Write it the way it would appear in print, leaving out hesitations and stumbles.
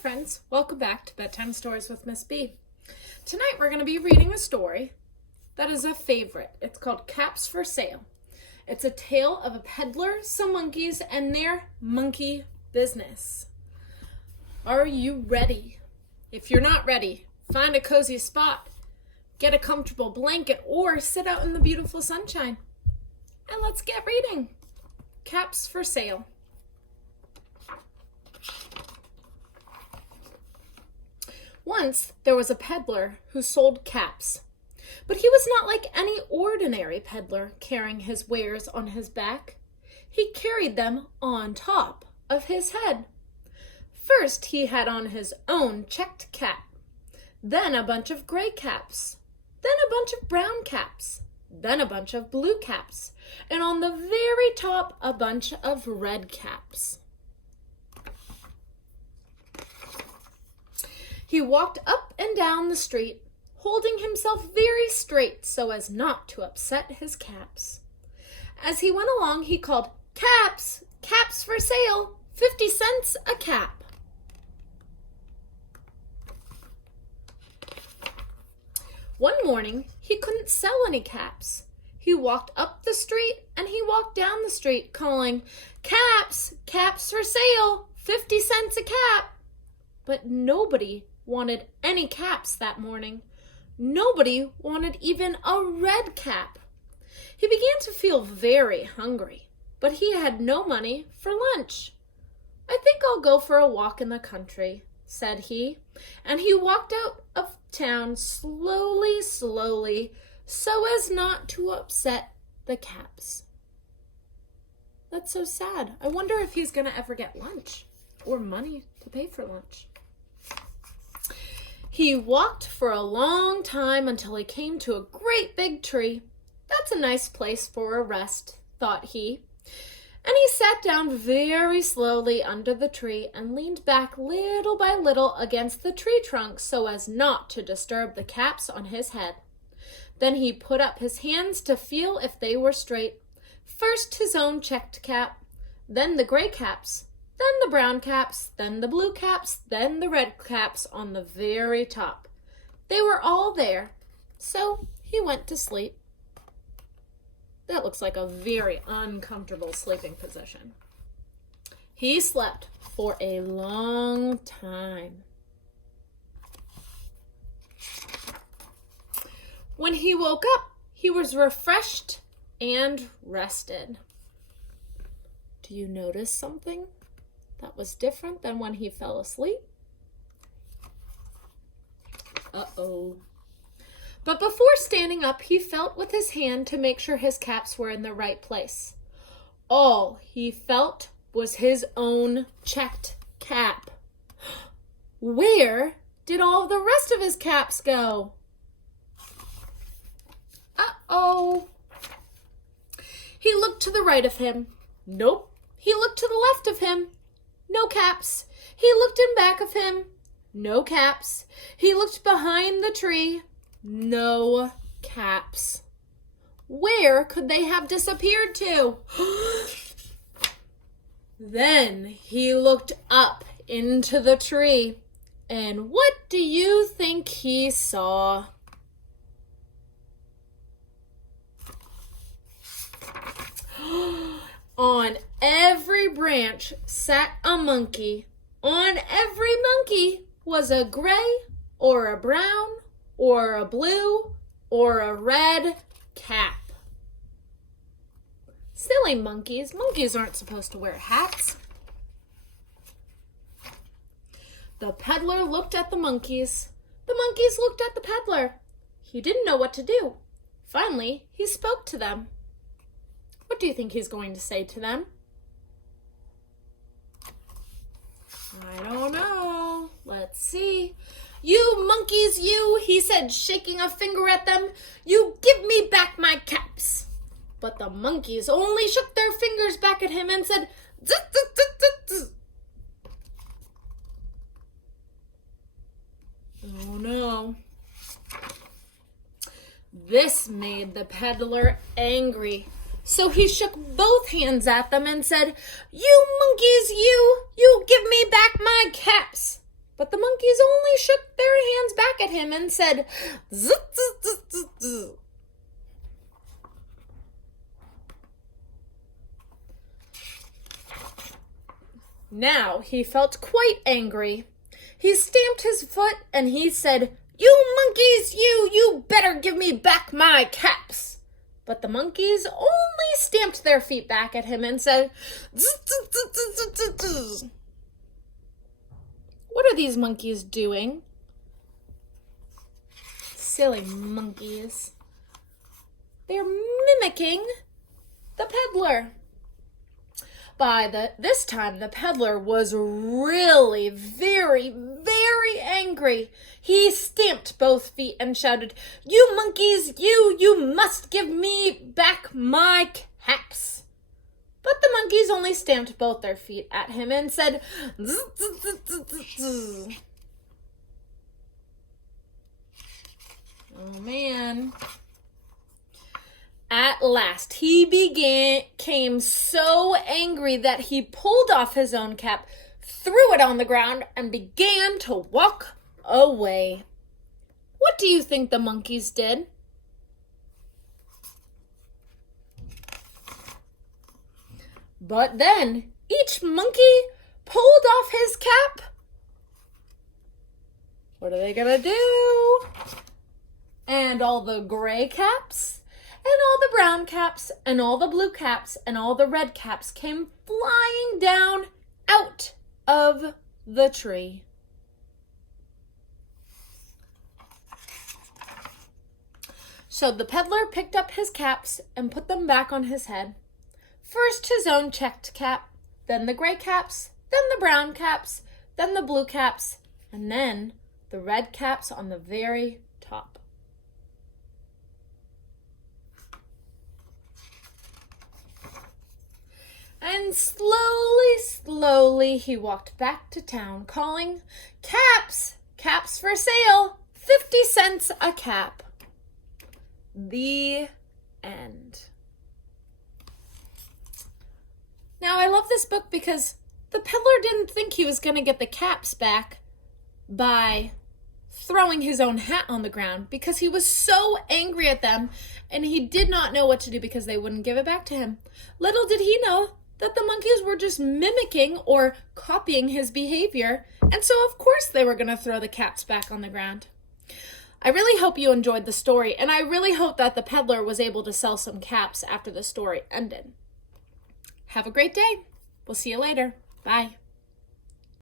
friends, welcome back to Bedtime Stories with Miss B. Tonight we're going to be reading a story that is a favorite. It's called Caps for Sale. It's a tale of a peddler, some monkeys, and their monkey business. Are you ready? If you're not ready, find a cozy spot, get a comfortable blanket, or sit out in the beautiful sunshine. And let's get reading. Caps for Sale. Once there was a peddler who sold caps, but he was not like any ordinary peddler carrying his wares on his back. He carried them on top of his head. First he had on his own checked cap, then a bunch of gray caps, then a bunch of brown caps, then a bunch of blue caps, and on the very top a bunch of red caps. He walked up and down the street, holding himself very straight so as not to upset his caps. As he went along, he called, "Caps! Caps for sale! 50 cents a cap!" One morning, he couldn't sell any caps. He walked up the street and he walked down the street, calling, "Caps! Caps for sale! 50 cents a cap!" But nobody wanted any caps that morning. Nobody wanted even a red cap. He began to feel very hungry, but he had no money for lunch. "I think I'll go for a walk in the country," said he, and he walked out of town slowly, so as not to upset the caps. That's so sad. I wonder if he's going to ever get lunch or money to pay for lunch. He walked for a long time until he came to a great big tree. "That's a nice place for a rest," thought he. And he sat down very slowly under the tree and leaned back little by little against the tree trunk so as not to disturb the caps on his head. Then he put up his hands to feel if they were straight. First his own checked cap, then the gray caps, then the brown caps, then the blue caps, then the red caps on the very top. They were all there, so he went to sleep. That looks like a very uncomfortable sleeping position. He slept for a long time. When he woke up, he was refreshed and rested. Do you notice something that was different than when he fell asleep? Uh-oh. But before standing up, he felt with his hand to make sure his caps were in the right place. All he felt was his own checked cap. Where did all the rest of his caps go? Uh-oh. He looked to the right of him. Nope. He looked to the left of him. No caps. He looked in back of him. No caps. He looked behind the tree. No caps. Where could they have disappeared to? Then he looked up into the tree. And what do you think he saw? On every branch sat a monkey. On every monkey was a gray or a brown or a blue or a red cap. Silly monkeys. Monkeys aren't supposed to wear hats. The peddler looked at the monkeys. The monkeys looked at the peddler. He didn't know what to do. Finally, he spoke to them. What do you think he's going to say to them? I don't know. Let's see. "You monkeys, you," he said, shaking a finger at them. "You give me back my caps." But the monkeys only shook their fingers back at him and said, "Zzz, zzz, zzz, zzz, zzz." Oh no. This made the peddler angry. So he shook both hands at them and said, "You monkeys, you give me back my caps." But the monkeys only shook their hands back at him and said, zzz, zzz, zzz, zzz, zzz. Now he felt quite angry. He stamped his foot and he said, "You monkeys, you better give me back my caps." But the monkeys only stamped their feet back at him and said, "Zzz, zzz, zzz, zzz, zzz, zzz." What are these monkeys doing? Silly monkeys. They're mimicking the peddler. By this time, the peddler was really very, very angry. He stamped both feet and shouted, "You monkeys, you must give me back my caps." But the monkeys only stamped both their feet at him and said, "Zzz, zzz, zzz, zzz, zzz." Oh, man. At last, he became so angry that he pulled off his own cap, threw it on the ground, and began to walk away. What do you think the monkeys did? But then, each monkey pulled off his cap. What are they gonna do? And all the gray caps, and all the brown caps, and all the blue caps, and all the red caps came flying down out of the tree. So the peddler picked up his caps and put them back on his head. First his own checked cap, then the gray caps, then the brown caps, then the blue caps, and then the red caps on the very top. And slowly, slowly he walked back to town, calling, "Caps! Caps for sale! 50 cents a cap." The end. Now, I love this book because the peddler didn't think he was going to get the caps back by throwing his own hat on the ground, because he was so angry at them and he did not know what to do because they wouldn't give it back to him. Little did he know that the monkeys were just mimicking or copying his behavior, and so of course they were going to throw the caps back on the ground. I really hope you enjoyed the story, and I really hope that the peddler was able to sell some caps after the story ended. Have a great day. We'll see you later. Bye.